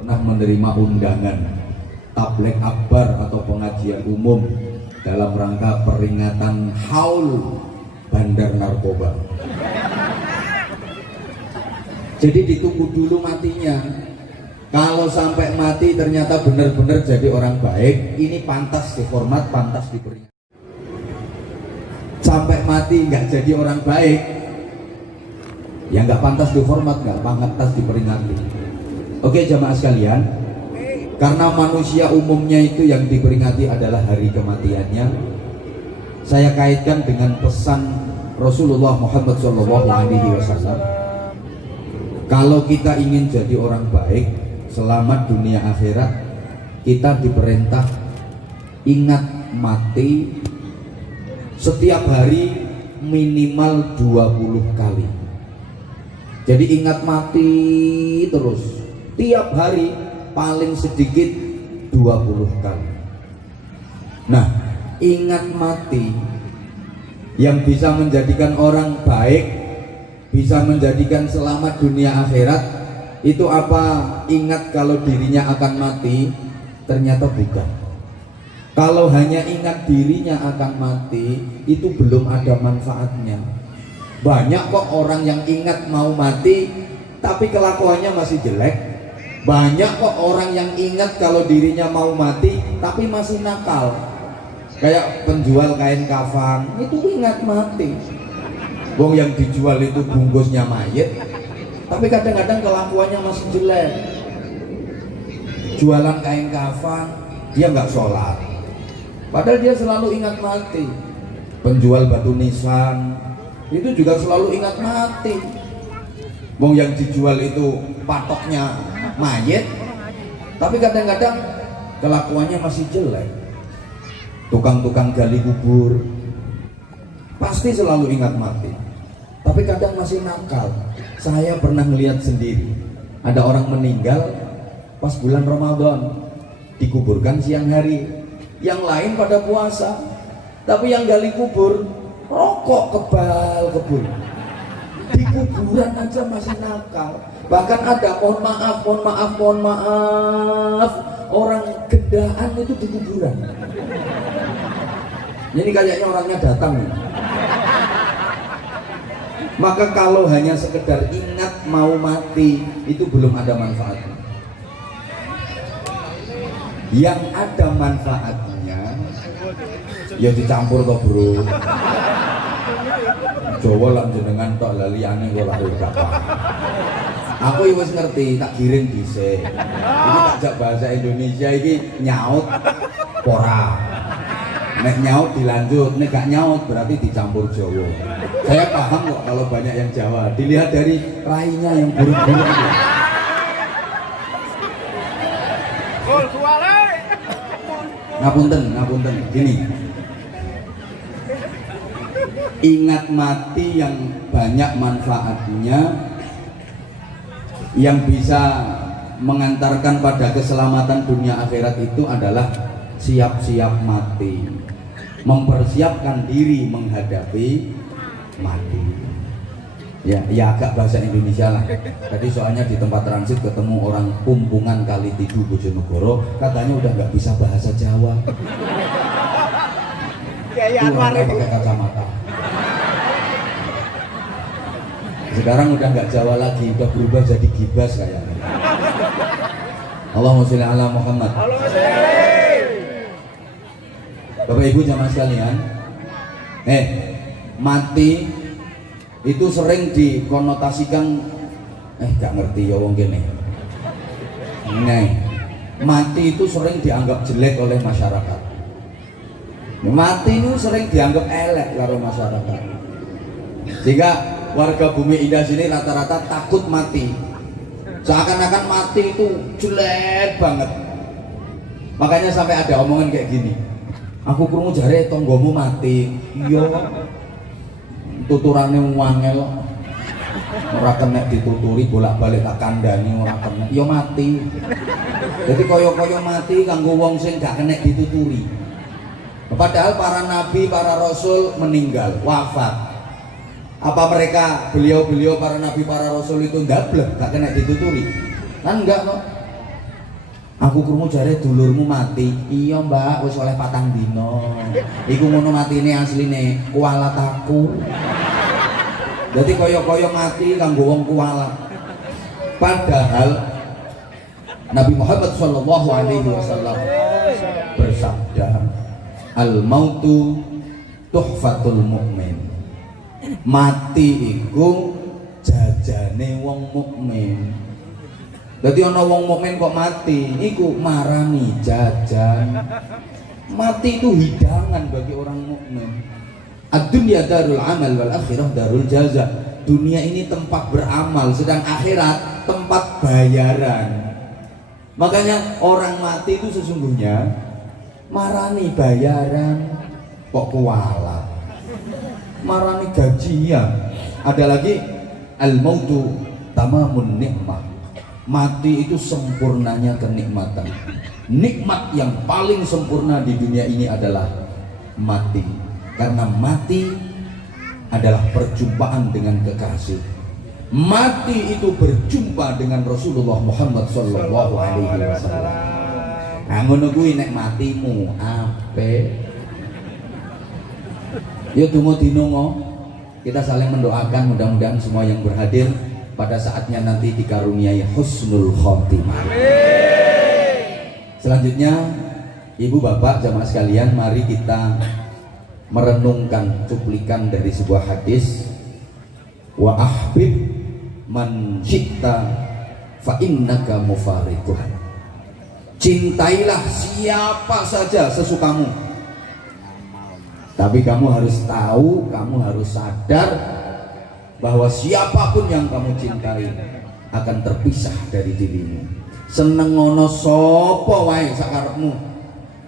pernah menerima undangan tabligh akbar atau pengajian umum dalam rangka peringatan haul bandar narkoba. Jadi ditunggu dulu matinya. Kalau sampai mati ternyata benar-benar jadi orang baik, ini pantas dihormat, pantas diperingati. Sampai mati nggak jadi orang baik, ya nggak pantas dihormat, nggak pantas diperingati. Oke jamaah sekalian, karena manusia umumnya itu yang diperingati adalah hari kematiannya, saya kaitkan dengan pesan Rasulullah Muhammad SAW. Kalau kita ingin jadi orang baik, selamat dunia akhirat, kita diperintah ingat mati setiap hari minimal 20 kali. Jadi ingat mati terus, tiap hari paling sedikit 20 kali. Nah, ingat mati yang bisa menjadikan orang baik, bisa menjadikan selamat dunia akhirat, itu apa? Ingat kalau dirinya akan mati? Ternyata bukan. Kalau hanya ingat dirinya akan mati, itu belum ada manfaatnya. Banyak kok orang yang ingat mau mati tapi kelakuannya masih jelek. Banyak kok orang yang ingat kalau dirinya mau mati tapi masih nakal. Kayak penjual kain kafan, itu ingat mati. Wong yang dijual itu bungkusnya mayit, tapi kadang-kadang kelakuannya masih jelek. Jualan kain kafan, dia nggak sholat, padahal dia selalu ingat mati. Penjual batu nisan itu juga selalu ingat mati. Wong yang dijual itu patoknya mayit, tapi kadang-kadang kelakuannya masih jelek. Tukang-tukang gali kubur pasti selalu ingat mati, tapi kadang masih nakal. Saya pernah melihat sendiri, ada orang meninggal pas bulan Ramadan, dikuburkan siang hari. Yang lain pada puasa, tapi yang gali kubur rokok kebal-kebul. Di kuburan aja masih nakal. Bahkan ada mohon maaf, orang gendaan itu di kuburan. Jadi kayaknya orangnya datang. Maka kalau hanya sekedar ingat mau mati, itu belum ada manfaatnya. Yang ada manfaatnya ya dicampur kok bro. Jawa lan jenengan tok laliane kok lha gak paham. Aku ya wis ngerti, tak giring dhisik. Iki tak jak bahasa Indonesia iki nyaut ora. Nek nyaut dilanjut, nek gak nyaut berarti dicampur Jawa. Saya paham kok kalau banyak yang Jawa. Dilihat dari rainya yang buruk-buruk itu. Ngapunten, gini. Ingat mati yang banyak manfaatnya, yang bisa mengantarkan pada keselamatan dunia akhirat itu adalah siap-siap mati, mempersiapkan diri menghadapi mati. Ya agak bahasa Indonesia lah. Tadi soalnya di tempat transit ketemu orang Pumpungan Kalitidu Bojonegoro, katanya udah nggak bisa bahasa Jawa. Orangnya pakai kacamata. Sekarang udah nggak Jawa lagi, udah berubah jadi Gibas kayaknya. Allahumma sholli ala Muhammad. Bapak Ibu jamaah sekalian, mati itu sering dikonotasikan, gak ngerti ya wong kene. Mati itu sering dianggap jelek oleh masyarakat. Mati itu sering dianggap elek karo masyarakat. Sehingga warga Bumi Indah sini rata-rata takut mati. Seakan-akan mati itu jelek banget. Makanya sampai ada omongan kayak gini. Aku krungu jare tonggomu mati. Iya. Tuturane wangel. Ora kena dituturi bolak-balik tak kandhani ora kena. Ya mati. Jadi kaya-kaya mati kanggo wong sing gak kena dituturi. Padahal para nabi, para rasul meninggal, wafat. Apa mereka beliau-beliau para nabi, para rasul itu ndablek gak kena dituturi? Kan enggak kok. Aku krungu jare dulurmu mati. Iya mbak, wis oleh 4 dino. Iku ngono matine asline kualat aku. Jadi koyo-koyo mati kanggo wong kualat. Padahal Nabi Muhammad Shallallahu Alaihi Wasallam bersabda, al mautu tuhfatul mu'min. Mati iku jajane wong mukmin. Jadi ana wong mukmin kok mati, iku marani jajan. Mati itu hidangan bagi orang mukmin. Ad-dunya darul amal wal akhirah darul jaza. Dunia ini tempat beramal, sedang akhirat tempat bayaran. Makanya orang mati itu sesungguhnya marani bayaran kok kualat. Marani gajian. Ada lagi al-mautu tamamun nikmah. Mati itu sempurnanya kenikmatan. Nikmat yang paling sempurna di dunia ini adalah mati. Karena mati adalah perjumpaan dengan kekasih. Mati itu berjumpa dengan Rasulullah Muhammad Sallallahu Alaihi Wasallam. Nah, ngono kuwi nek matimu ape? Ya donga dinonga. Kita saling mendoakan, mudah-mudahan semua yang berhadir pada saatnya nanti dikaruniai husnul khotimah. Selanjutnya, ibu bapak jamaah sekalian, mari kita merenungkan cuplikan dari sebuah hadis. Wa ahbib man syi'ta fa innaka mufariquh. Cintailah siapa saja sesukamu, tapi kamu harus tahu, kamu harus sadar bahwa siapapun yang kamu cintai akan terpisah dari dirimu. Seneng ngono sapa wae sakarepmu,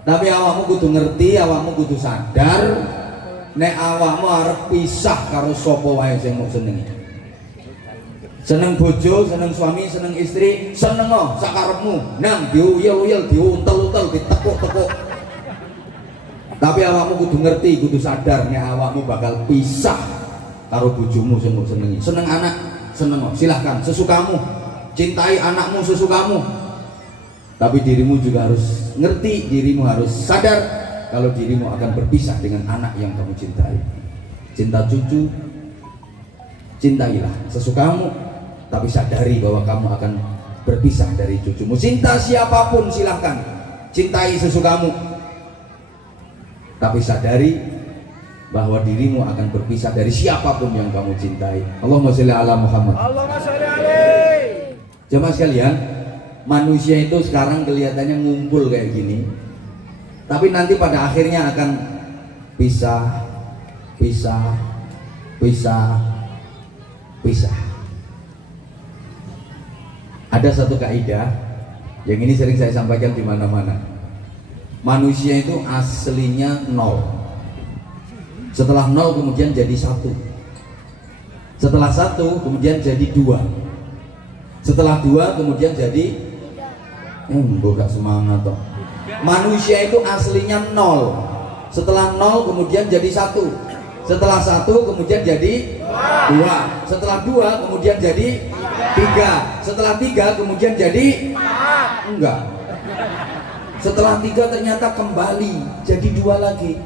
tapi awakmu kudu ngerti, awakmu kudu sadar nek awakmu arep pisah karo sapa wae sing mbok senengi. Seneng bojo, seneng suami, seneng istri, seneng sakarepmu, nang diuyel-uyel, diuntel-untel, ditekuk-tekuk. Tapi awakmu kudu ngerti, kudu sadar nek awakmu bakal pisah karo bojomu sing mbok senengi. Seneng anak, seneng silahkan sesukamu. Cintai anakmu sesukamu. Tapi dirimu juga harus ngerti, dirimu harus sadar kalau dirimu akan berpisah dengan anak yang kamu cintai. Cinta cucu, cintailah sesukamu, tapi sadari bahwa kamu akan berpisah dari cucumu. Cinta siapapun silahkan, cintai sesukamu, tapi sadari bahwa dirimu akan berpisah dari siapapun yang kamu cintai. Allahumma sholli ala Muhammad. Allahumma sholli alaihi. Jemaah sekalian, manusia itu sekarang kelihatannya ngumpul kayak gini, tapi nanti pada akhirnya akan pisah, pisah, pisah, pisah. Ada satu kaidah yang ini sering saya sampaikan di mana-mana. Manusia itu aslinya nol. Setelah 0 kemudian jadi 1. Setelah 1 kemudian jadi 2. Setelah 2 kemudian jadi gak semangat toh. Manusia itu aslinya 0. Setelah 0 kemudian jadi 1. Setelah 1 kemudian jadi 2. Setelah 2 kemudian jadi 3. Setelah 3 kemudian jadi enggak. Setelah 3 ternyata kembali jadi 2 lagi.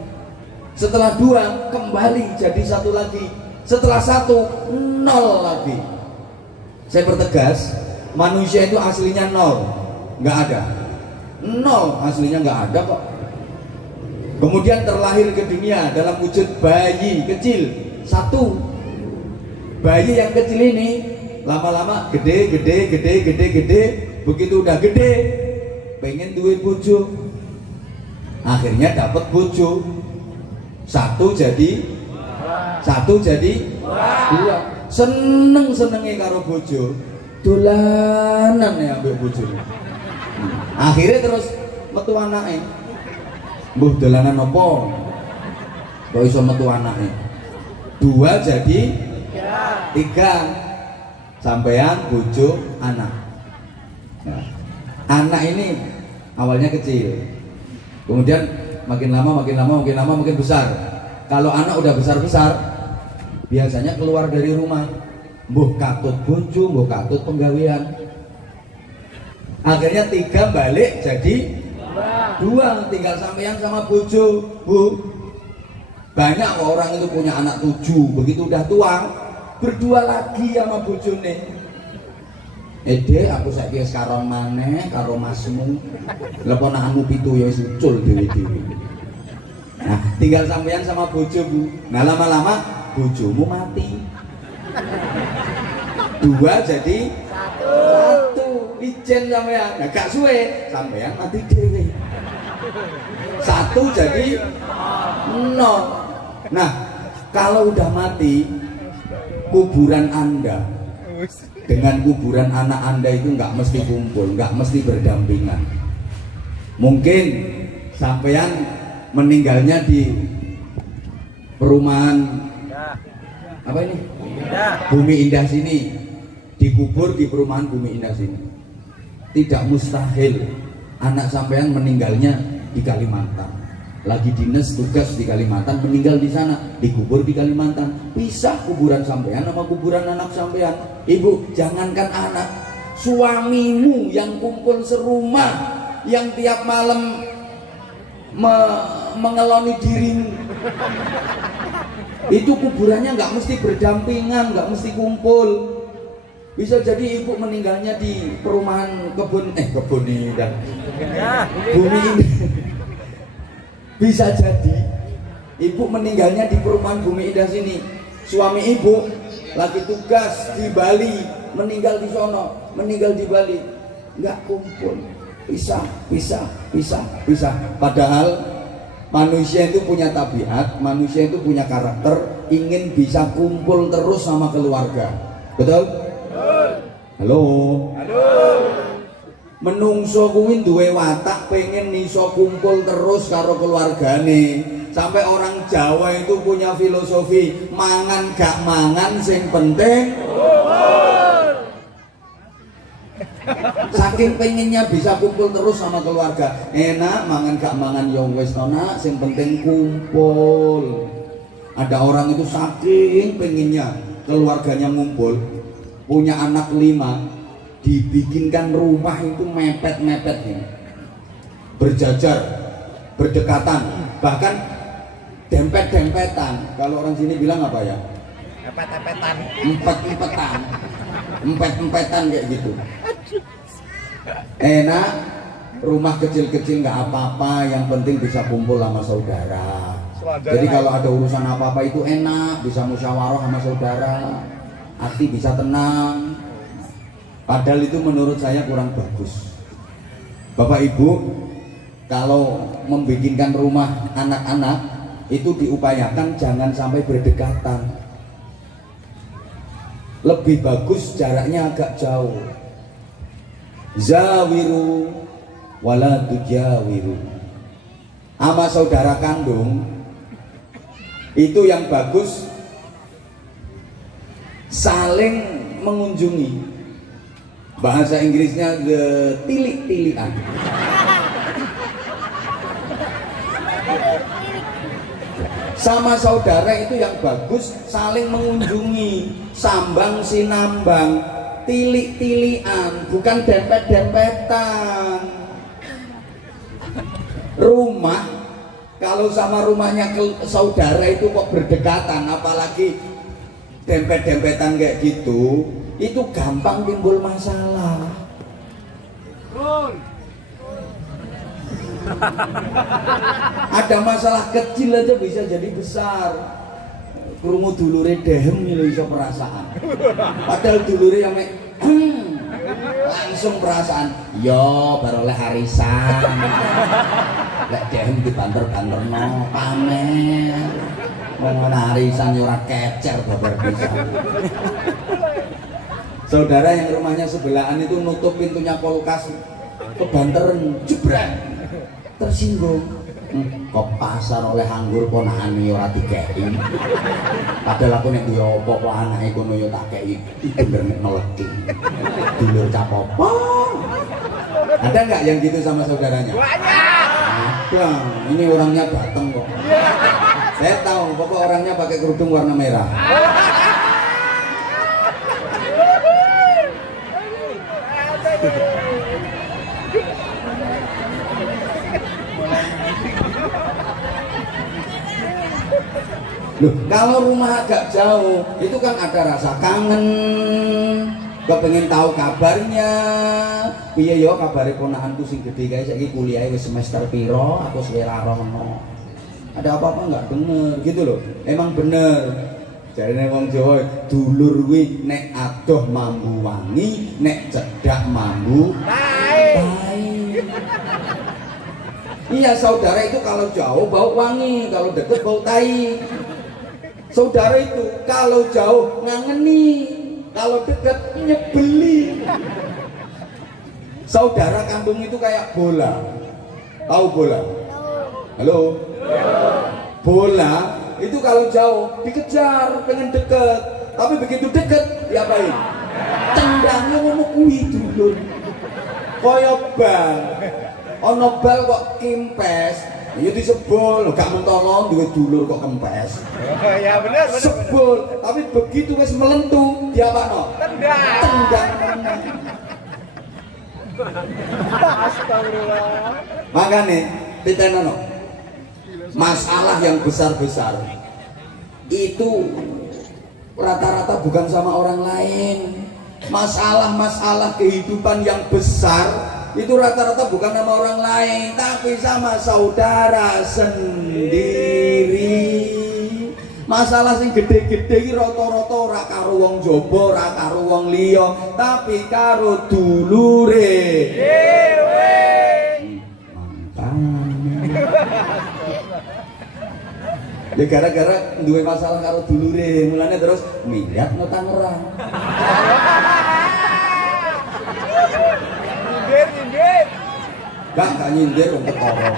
Setelah 2 kembali jadi 1 lagi. Setelah 1 0 lagi. Saya pertegas, manusia itu aslinya 0, nggak ada. 0 aslinya nggak ada kok. Kemudian terlahir ke dunia dalam wujud bayi kecil 1. Bayi yang kecil ini lama-lama gede. Begitu udah gede, pengen duit bojo. Akhirnya dapat bojo. 1 jadi 2. Seneng-senenge karo bojo, dolanan ya ambek bojo. Akhirnya terus metu anake. Mbuh dolanan apa? Kok iso metu anake? 2 jadi 3. Sampean bojo anak. Nah, anak ini awalnya kecil. Kemudian makin lama makin besar. Kalau anak udah besar-besar, biasanya keluar dari rumah, mbuh katut bojo, mbuh katut penggawean. Akhirnya 3 balik jadi 2, tinggal sampean sama bojo, Bu. Banyak kok orang itu punya anak 7, begitu udah tua berdua lagi sama bojone. Dek, aku saiki wis karon maneh karo masmu. Lah ponakanmu 7 ya wis ucul dhewe-dhewe. Nah, tinggal sampean sama bojo, Bu. Nah, lama-lama bojomu mati. 2 jadi 1. Ijen sampean. Nah, gak suwe sampean mati dhewe. 1 jadi 0. Nah, kalau udah mati, kuburan Anda dengan kuburan anak Anda itu nggak mesti kumpul, nggak mesti berdampingan. Mungkin sampean meninggalnya di perumahan apa ini? Bumi Indah sini, dikubur di perumahan Bumi Indah sini. Tidak mustahil anak sampean meninggalnya di Kalimantan, lagi dinas tugas di Kalimantan, meninggal di sana, dikubur di Kalimantan. Pisah kuburan sampean sama kuburan anak sampean. Ibu, jangankan anak, suamimu yang kumpul serumah, yang tiap malam mengeloni dirimu, itu kuburannya nggak mesti berdampingan, nggak mesti kumpul. Bisa jadi ibu meninggalnya di perumahan kebun Indah, Bumi Indah. Bisa jadi ibu meninggalnya di perumahan Bumi Indah sini. Suami ibu lagi tugas di Bali, meninggal di sono, meninggal di Bali, nggak kumpul. Pisah. Padahal manusia itu punya tabiat, manusia itu punya karakter, ingin bisa kumpul terus sama keluarga. Betul? Halo. Menungso kuwi duwe watak pengen iso kumpul terus karo keluargane. Sampai orang Jawa itu punya filosofi mangan gak mangan sing penting kumpul. Saking pengennya bisa kumpul terus sama keluarga. Enak mangan gak mangan ya wis to nak, sing penting kumpul. Ada orang itu saking pengennya keluarganya ngumpul, punya anak 5, dibikinkan rumah itu mepet-mepet ini, berjajar, berdekatan, bahkan dempet-dempetan. Kalau orang sini bilang apa ya? Empet-empetan. Empet-empetan kayak gitu. Enak, rumah kecil-kecil nggak apa-apa, yang penting bisa kumpul sama saudara. Jadi kalau ada urusan apa-apa itu enak, bisa musyawarah sama saudara, hati bisa tenang. Padahal itu menurut saya kurang bagus. Bapak Ibu, kalau membikinkan rumah anak-anak itu diupayakan jangan sampai berdekatan. Lebih bagus jaraknya agak jauh. Zawiru wala tujawiru. Sama saudara kandung itu yang bagus saling mengunjungi. Bahasa Inggrisnya the tilik-tilikan. Sama saudara itu yang bagus saling mengunjungi, sambang sinambang, tilik-tilian, bukan dempet-dempetan. Rumah kalau sama rumahnya saudara itu kok berdekatan, apalagi dempet-dempetan kayak gitu, itu gampang timbul masalah. Ada masalah kecil aja bisa jadi besar. Krungu dulure dehem lho iso perasaan. Padahal dulure yang langsung perasaan. Yo baru oleh arisan. Lek dehem dibanter-banterno pamer. Wong arisan yo ora kecer babar pisan. Saudara yang rumahnya sebelahan itu nutup pintunya kulkas, kebanteran jebret, tersinggung. Kok pasar oleh anggur ponakane ora dikeki. Padahal aku nek duwe apa kok anake kono yo tak keki. Bener nek neleki. Dulur capopo. Ada enggak yang gitu sama saudaranya? Banyak. Ada. Ini orangnya datang kok. Saya tahu, pokok orangnya pakai kerudung warna merah. Loh, kalau rumah agak jauh, itu kan ada rasa kangen, kepengen tahu kabarnya. Piye yo kabare ponakanku sing gede kae saiki kuliah wis semester piro, aku wis ora rono. Ada apa-apa enggak bener gitu loh. Emang bener. Jarine wong Jawa, dulur kuwi nek adoh mambu wangi, nek cedak mambu tai. Iya, saudara itu kalau jauh bau wangi, kalau deket bau tai. Saudara itu kalau jauh ngangeni, kalau deket nyebeli. Saudara kandung itu kayak bola. Tahu bola? Halo? Bola itu kalau jauh dikejar, pengen deket, tapi begitu deket diapain? Tendangnya ngomong kuwi dulur. Kaya bal. Ono bal kok kimpes, ya disebul, gak mentono duwe dulur kok kempes. Oh ya benar benar. Sebul, tapi begitu wis melentu, diapano? Tendang. Tendang. Astagfirullah. Makanya titenono. Masalah yang besar-besar itu rata-rata bukan sama orang lain. Masalah-masalah kehidupan yang besar itu rata-rata bukan sama orang lain, tapi sama saudara sendiri. Masalah sing gede-gede iki rata-rata ora karo wong jaba, ora karo wong liya, tapi karo dulure dhewe. Ya gara-gara duwe masalah karo dulure, mulane terus miyat no Tangerang. Nyindir. Gak nyindir wong ketara.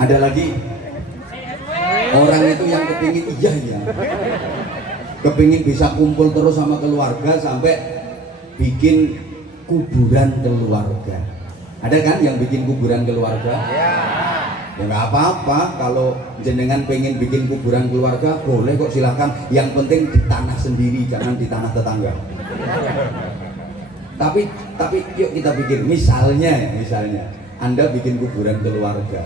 Ada lagi orang itu yang kepingin iya, kepingin bisa kumpul terus sama keluarga sampai bikin kuburan keluarga. Ada kan yang bikin kuburan keluarga? Ya nggak apa-apa, kalau jenengan pengen bikin kuburan keluarga boleh kok, silakan. Yang penting di tanah sendiri, jangan di tanah tetangga. Tapi yuk kita pikir, misalnya Anda bikin kuburan keluarga,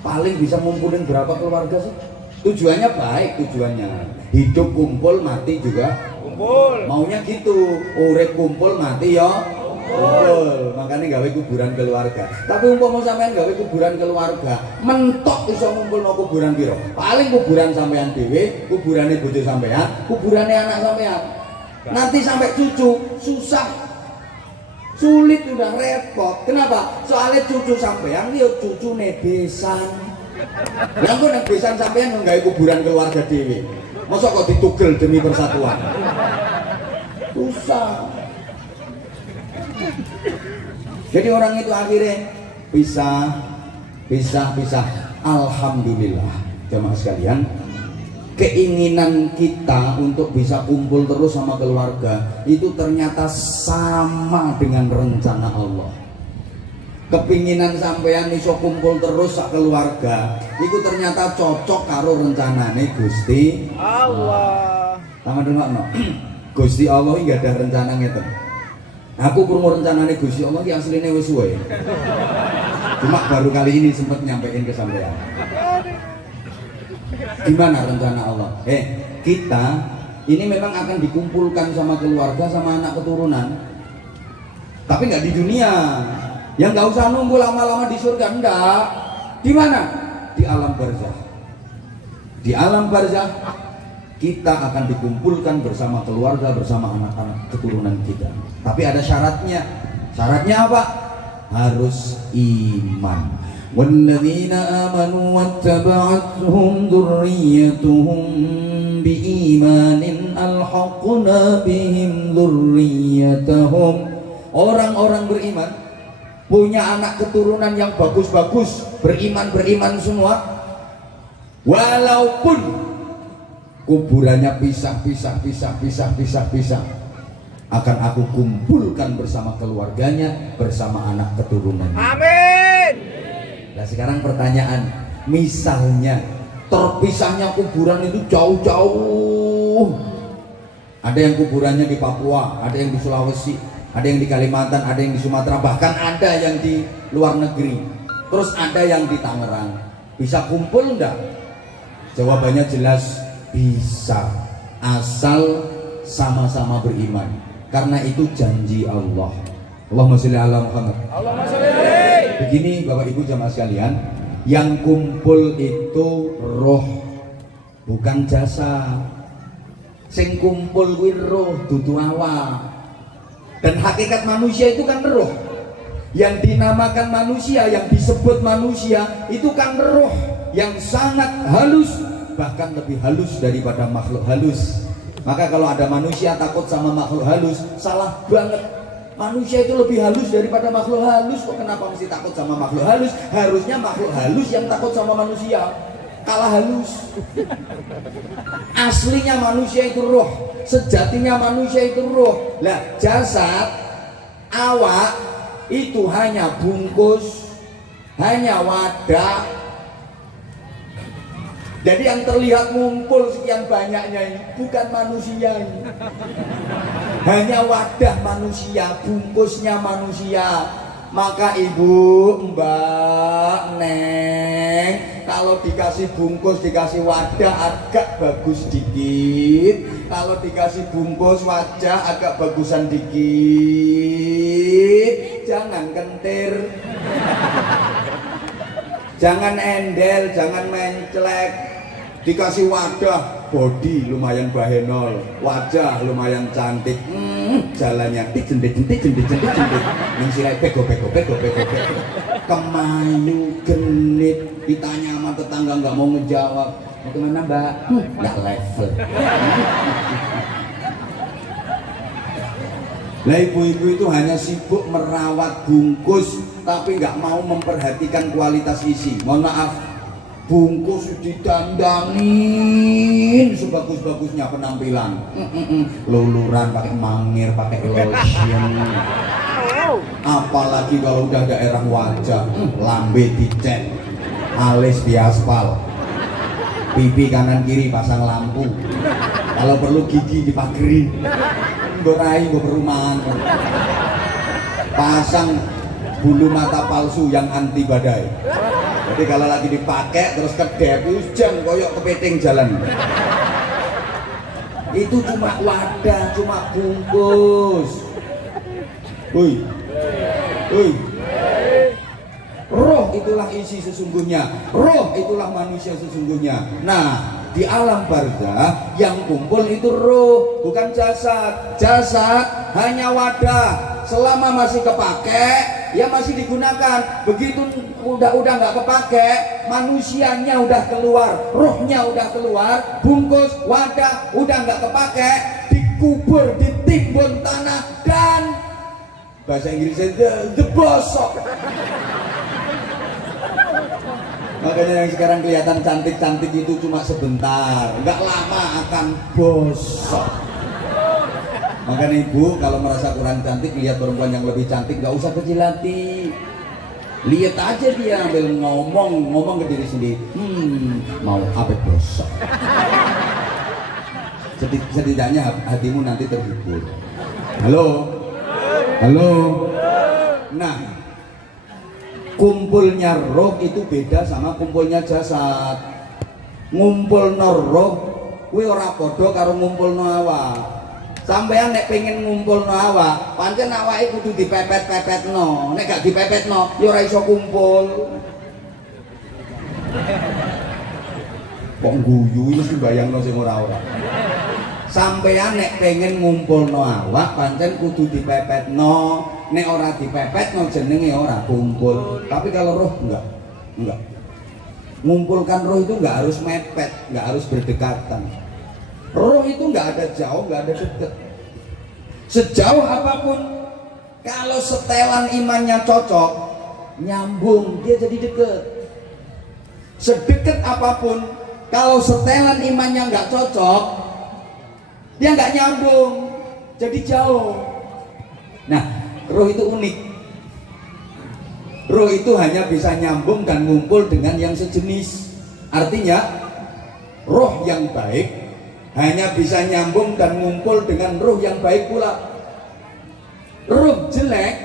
paling bisa ngumpulin berapa keluarga sih? Tujuannya baik, tujuannya hidup kumpul, mati juga Kumpul. maunya gitu, urip kumpul, mati ya kumpul. Makanya gawe kuburan keluarga. Tapi umpama sampean gawe kuburan keluarga, mentok iso ngumpul no kuburan piro? Paling kuburan sampean dhewe, kuburane bojo sampean, kuburane anak sampean. Nanti sampai cucu susah, sulit, udah repot. Kenapa? Soalnya cucu sampean dia cucune besan. Yang kok nek besan sampean nggawe kuburan keluarga dhewe. Masa kok ditugel demi persatuan? Susah. Jadi orang itu akhirnya pisah. Alhamdulillah jemaah sekalian, keinginan kita untuk bisa kumpul terus sama keluarga itu ternyata sama dengan rencana Allah. Kepinginan sampean iso kumpul terus sak keluarga itu ternyata cocok karo rencanane Gusti Allah. Sama dengokno. Gusti Allah iki gak ada rencana ngeten. Aku krungu rencanane Gusti Allah ki asline wis suwe. Cuma baru kali ini sempat nyampein ke sampean. Gimana rencana Allah? Kita ini memang akan dikumpulkan sama keluarga, sama anak keturunan. Tapi nggak di dunia. Yang nggak usah nunggu lama-lama di surga, enggak. Di mana? Di alam barzah. Di alam barzah kita akan dikumpulkan bersama keluarga, bersama anak-anak keturunan kita. Tapi ada syaratnya. Syaratnya apa? Harus iman. Walladzina amanu wattaba'athum dzurriyyatuhum biimanin alhaqna bihim dzurriyyatahum. Orang-orang beriman punya anak keturunan yang bagus-bagus, beriman semua, walaupun kuburannya pisah, akan aku kumpulkan bersama keluarganya, bersama anak keturunannya. Amin. Nah sekarang pertanyaan, misalnya terpisahnya kuburan itu jauh-jauh, ada yang kuburannya di Papua, ada yang di Sulawesi, ada yang di Kalimantan, ada yang di Sumatera, bahkan ada yang di luar negeri. terus ada yang di Tangerang. Bisa kumpul enggak? Jawabannya jelas bisa, asal sama-sama beriman. Karena itu janji Allah. Allahumma sholli ala Muhammad. Allahumma sholli alaihi. Begini Bapak Ibu jamaah sekalian, yang kumpul itu roh, bukan jasad. Sing kumpul kuwi roh dudu awak. Dan hakikat manusia itu kan roh. Yang dinamakan manusia, yang disebut manusia itu kan roh yang sangat halus, bahkan lebih halus daripada makhluk halus. Maka kalau ada manusia takut sama makhluk halus, salah banget. Manusia itu lebih halus daripada makhluk halus. Kok kenapa mesti takut sama makhluk halus? Harusnya makhluk halus yang takut sama manusia. Kalah halus. Aslinya manusia itu roh, sejatinya manusia itu roh. Lah jasad, awak itu hanya bungkus, hanya wadah. Jadi yang terlihat ngumpul sekian banyaknya ini bukan manusia ini. Hanya wadah manusia, bungkusnya manusia. Maka ibu, mbak, neng, kalau dikasih bungkus, dikasih wadah agak bagus dikit. Kalau dikasih bungkus wajah agak bagusan dikit. Jangan kentir, jangan endel, jangan mencelek. Dikasih wadah, body lumayan bahenol, wajah lumayan cantik, jalannya jentik, yang silai bego, kemayu, genit, ditanya sama tetangga nggak mau ngejawab, mau kemana mbak? Nggak level. Lah ibu-ibu itu hanya sibuk merawat bungkus, tapi nggak mau memperhatikan kualitas isi. Mohon maaf, bungkus didandangin sebagus-bagusnya penampilan, luluran pakai mangir, pakai lotion, apalagi kalau udah daerah wajah, lambe dicet, alis diaspal, pipi kanan kiri pasang lampu, kalau perlu gigi dipageri, berai perumahan, pasang bulu mata palsu yang anti badai. Jadi kalau lagi dipakai terus kedep, hujan koyok kepiting jalan. Itu cuma wadah, cuma bungkus. Woi, woi. Roh itulah isi sesungguhnya. Roh itulah manusia sesungguhnya. Nah, di alam barzah yang kumpul itu roh, bukan jasad. Jasad hanya wadah. Selama masih kepake, ya masih digunakan. Begitu udah nggak kepake, manusianya udah keluar, rohnya udah keluar, bungkus wadah udah nggak kepake, dikubur, ditimbun tanah, dan bahasa Inggrisnya debosok. Makanya yang sekarang kelihatan cantik-cantik itu cuma sebentar, nggak lama akan bosok. Makanya ibu kalau merasa kurang cantik, lihat perempuan yang lebih cantik, nggak usah kecil hati. Lihat aja dia ambil ngomong ke diri sendiri, mau apa bosok. Setidaknya hatimu nanti terhibur. Halo, halo. Nah, kumpulnya roh itu beda sama kumpulnya jasad. Ngumpulno roh kuwi ora padha karo ngumpulno awak. Sampeyan nek pengen ngumpulno awak, pancen awake kudu dipepet-pepetno. Nek gak dipepetno ya ora iso kumpul. Kok guyu mesti bayangno sing ora-ora. Sampeyan nek pengen ngumpulno awak, pancen kudu dipepetno. Nek ora dipepetno jenenge ora kumpul. Tapi kalau roh enggak. Ngumpulkan roh itu enggak harus mepet, enggak harus berdekatan. Roh itu enggak ada jauh, enggak ada dekat. Sejauh apapun, kalau setelan imannya cocok, nyambung, dia jadi dekat. Sedekat apapun, kalau setelan imannya enggak cocok, dia enggak nyambung, jadi jauh. Nah, roh itu unik. Roh itu hanya bisa nyambung dan ngumpul dengan yang sejenis. Artinya, roh yang baik hanya bisa nyambung dan ngumpul dengan roh yang baik pula. Roh jelek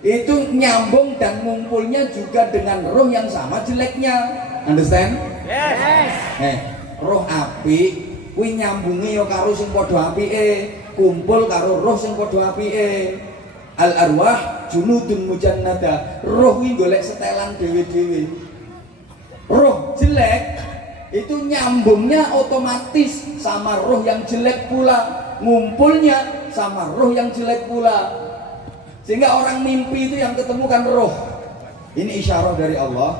itu nyambung dan ngumpulnya juga dengan roh yang sama jeleknya. Understand? Yes. Roh api kuwi nyambungi ya karo sing padha apike, kumpul karo roh sing padha apike. Al arwah junudun mujannada. Roh kuwi golek setelan dhewe-dhewe. Roh jelek itu nyambungnya otomatis sama roh yang jelek pula, ngumpulnya sama roh yang jelek pula. Sehingga orang mimpi itu yang ketemu kan roh. Ini isyarah dari Allah.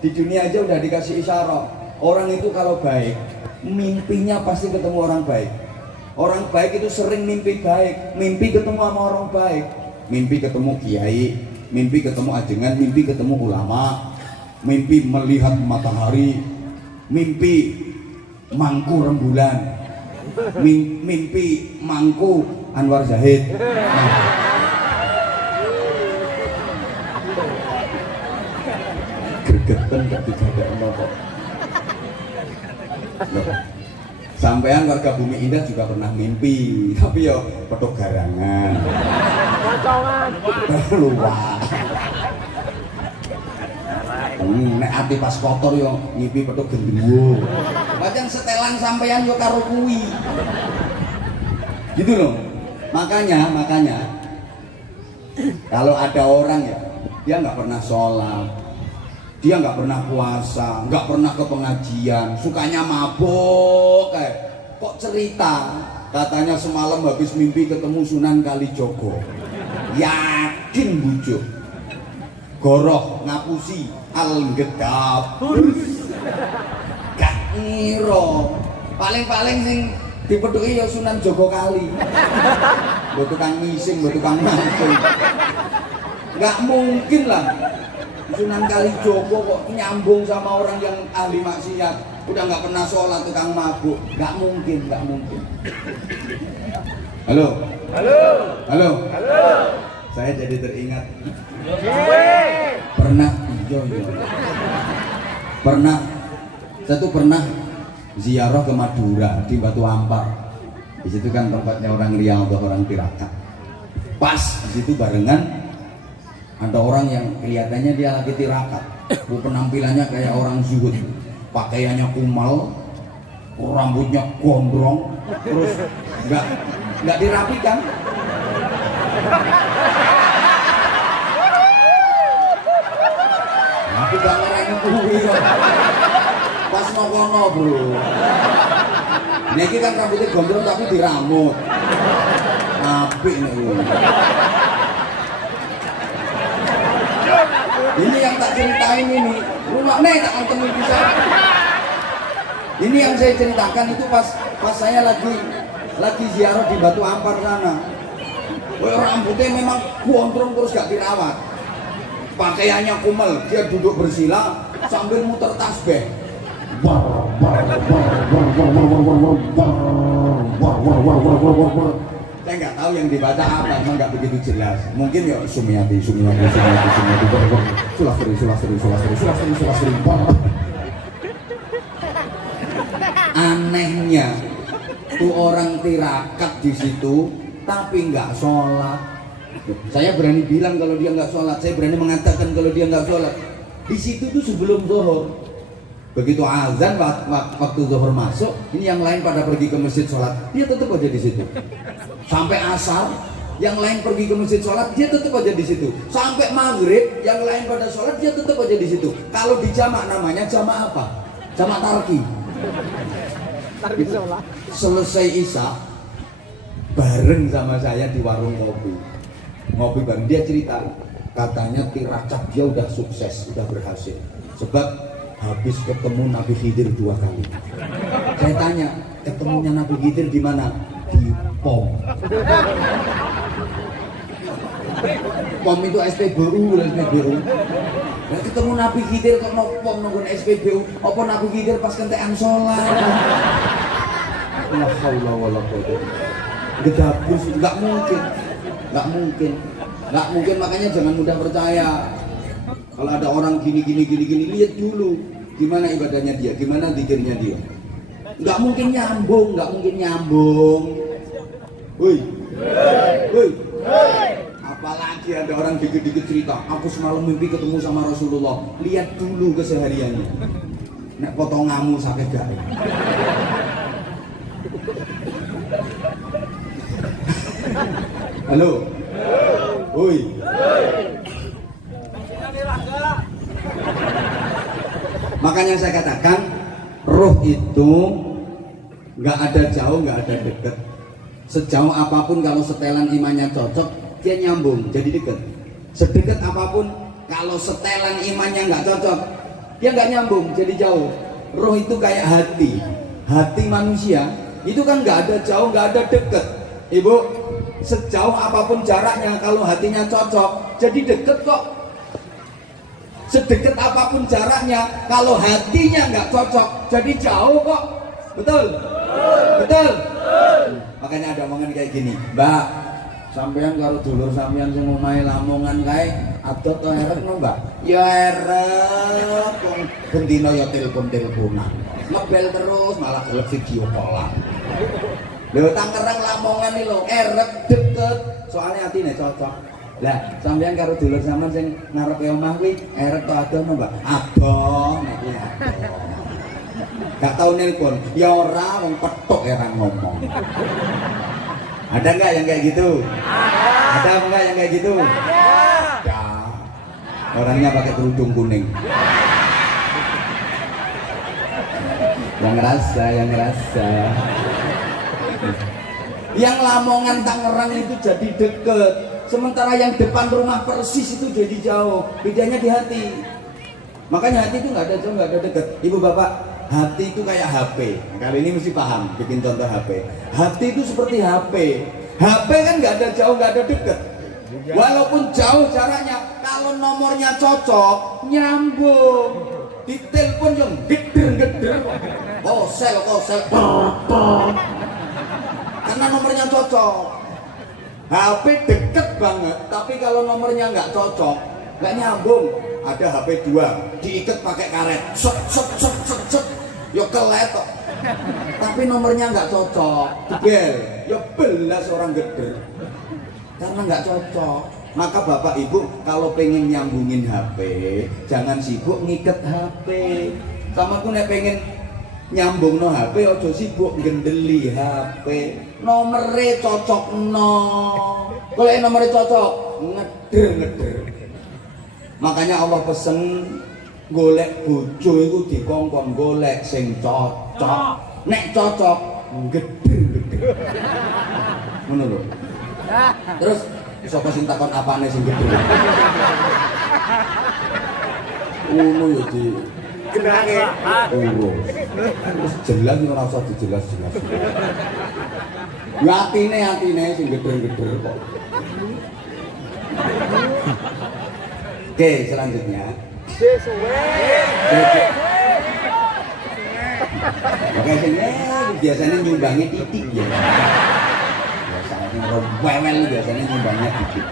Di dunia aja udah dikasih isyarah. Orang itu kalau baik, mimpinya pasti ketemu orang baik. Orang baik itu sering mimpi baik, mimpi ketemu sama orang baik. Mimpi ketemu kiai, mimpi ketemu ajengan, mimpi ketemu ulama, mimpi melihat matahari, mimpi mangku rembulan, mimpi mangku Anwar Zahid. Gregetan gak digadakno kok. Sampean warga Bumi Indah juga pernah mimpi, tapi yo petuk garangan. Pocongan. Luwak. Nek ati pas kotor yo ngimpi petuk gendruwo. Pancen setelan sampean yo karo kuwi. Gitu loh. Makanya kalau ada orang ya, dia nggak pernah sholat, dia nggak pernah puasa, nggak pernah ke pengajian, sukanya mabuk, kok cerita katanya semalam habis mimpi ketemu Sunan Kalijogo, yakin bujuk, goroh ngapusi algedap, gak ngiro, paling sing dipeduki ya Sunan Jogokali, buat tukang ngising, buat tukang mancing, nggak mungkin lah. Sunan Kalijogo kok nyambung sama orang yang ahli maksiat, udah nggak pernah sholat, tukang mabuk, nggak mungkin. Halo. Saya jadi teringat. Saya tuh pernah ziarah ke Madura di Batu Ampar. Di situ kan tempatnya orang Riau atau orang Tirakat. Pas di situ barengan ada orang yang kelihatannya dia lagi tirakat, penampilannya kayak orang zuhud, pakaiannya kumal, rambutnya gondrong, terus nggak dirapikan. Tapi gak ngerti kuwi kok. Pas nokono bro. Niki kan rambutnya gondrong tapi diramut. Apik nek kuwi. Ini yang tak ceritain ini, rumah tak antemi bisa. Ini yang saya ceritakan itu pas saya lagi ziarah di Batu Ampar sana. Rambutnya memang gondrong terus gak dirawat. Pakaiannya kumel, dia duduk bersila sambil muter tasbih. Saya nggak tahu yang dibaca apa, emang nggak begitu jelas. Mungkin ya Sumiati. Sulasri. Anehnya tuh orang tirakat di situ, tapi nggak sholat. Saya berani bilang kalau dia nggak sholat, saya berani mengatakan kalau dia nggak sholat. Di situ tuh sebelum zuhur. Begitu azan waktu zuhur masuk, ini yang lain pada pergi ke masjid sholat, dia tetap aja di situ. Sampai asar, yang lain pergi ke masjid sholat, dia tetap aja di situ. Sampai maghrib, yang lain pada sholat, dia tetap aja di situ. Kalau di jamak namanya jamak apa? Jamak tarki. Sholat. Selesai isya, bareng sama saya di warung ngopi bareng. Dia cerita, katanya tirakat dia udah sukses, udah berhasil. Sebab habis ketemu Nabi Khidir 2 kali. Saya tanya, ketemunya Nabi Khidir di mana? Di POM. POM itu SPBU. Nah, ketemu Nabi Khidir kok mau POM nungguin SPBU. Apa Nabi Khidir pas kentekan sholat? La haula wala quwwata. Gedabus, nggak mungkin. Makanya jangan mudah percaya. Kalau ada orang gini, lihat dulu gimana ibadahnya dia, gimana zikirnya dia. Nggak mungkin nyambung. Woi. Apalagi ada orang dikit-dikit cerita, aku semalam mimpi ketemu sama Rasulullah. Lihat dulu kesehariannya. Nek potonganmu sakit gak? Halo. Woi. Makanya saya katakan roh itu nggak ada jauh, nggak ada dekat. Sejauh apapun kalau setelan imannya cocok, dia nyambung jadi dekat. Sedekat apapun kalau setelan imannya nggak cocok, dia nggak nyambung jadi jauh. Roh itu kayak hati manusia itu kan nggak ada jauh, nggak ada dekat. Ibu, sejauh apapun jaraknya kalau hatinya cocok, jadi dekat kok. Sedekat apapun jaraknya kalau hatinya nggak cocok, jadi jauh kok. Betul? Betul? Makanya ada omongan kayak gini, Mbak, sampean karo dulur sampean sing omahe Lamongan kae adot to eret no, Mbak? Ya eret, wong bendina ya telepon-teleponan. Ngebel terus malah gelem video callan. Lho Tangerang Lamongan iki lho, eret deket, soalnya atine cocok. Lah, sampean karo dulur sampean sing ngarepe omah kuwi eret to adon no, Mbak? Adoh, nek kuwi adoh. Gak tau nelpon, ya ora wong petok era ngomong. Ada nggak yang kayak gitu? Ada nggak yang kayak gitu? Ada. Orangnya pakai kerudung kuning. Yang ngerasa. Yang Lamongan Tangerang itu jadi deket. Sementara yang depan rumah persis itu jadi jauh. Bedanya di hati. Makanya hati itu nggak ada jauh, nggak ada deket. Ibu bapak, hati itu kayak HP. Kali ini mesti paham, bikin contoh HP. Hati itu seperti HP. HP kan nggak ada jauh, nggak ada deket. Walaupun jauh jaraknya, kalau nomornya cocok, nyambung. Di telepon yang geder. Kosel. Karena nomornya cocok. HP deket banget, tapi kalau nomornya nggak cocok, nggak nyambung. Ada HP 2 diikat pakai karet, set, yo kelet kok. Tapi nomornya nggak cocok, jebel, yo belas orang gede. Karena nggak cocok. Maka bapak ibu kalau pengen nyambungin HP, jangan sibuk ngikat HP. Sama aku nek pengen nyambung no HP, ojo sibuk gendeli HP. Nomere cocok no. Kalau nomere cocok, ngeder. Makanya Allah pesen golek bojo iku dikongkon golek sing cocok. Nek cocok gede. Ngono lho. Terus sapa sing takon apane sing gede? Ngono ya di Genange. Terus jelas ora usah dijelas-jelas. Ya atine sing geder-geder kok. Oke, selanjutnya. Oke, sini biasanya nyumbangnya titik ya. Biasanya rombel biasanya nyumbangnya titik.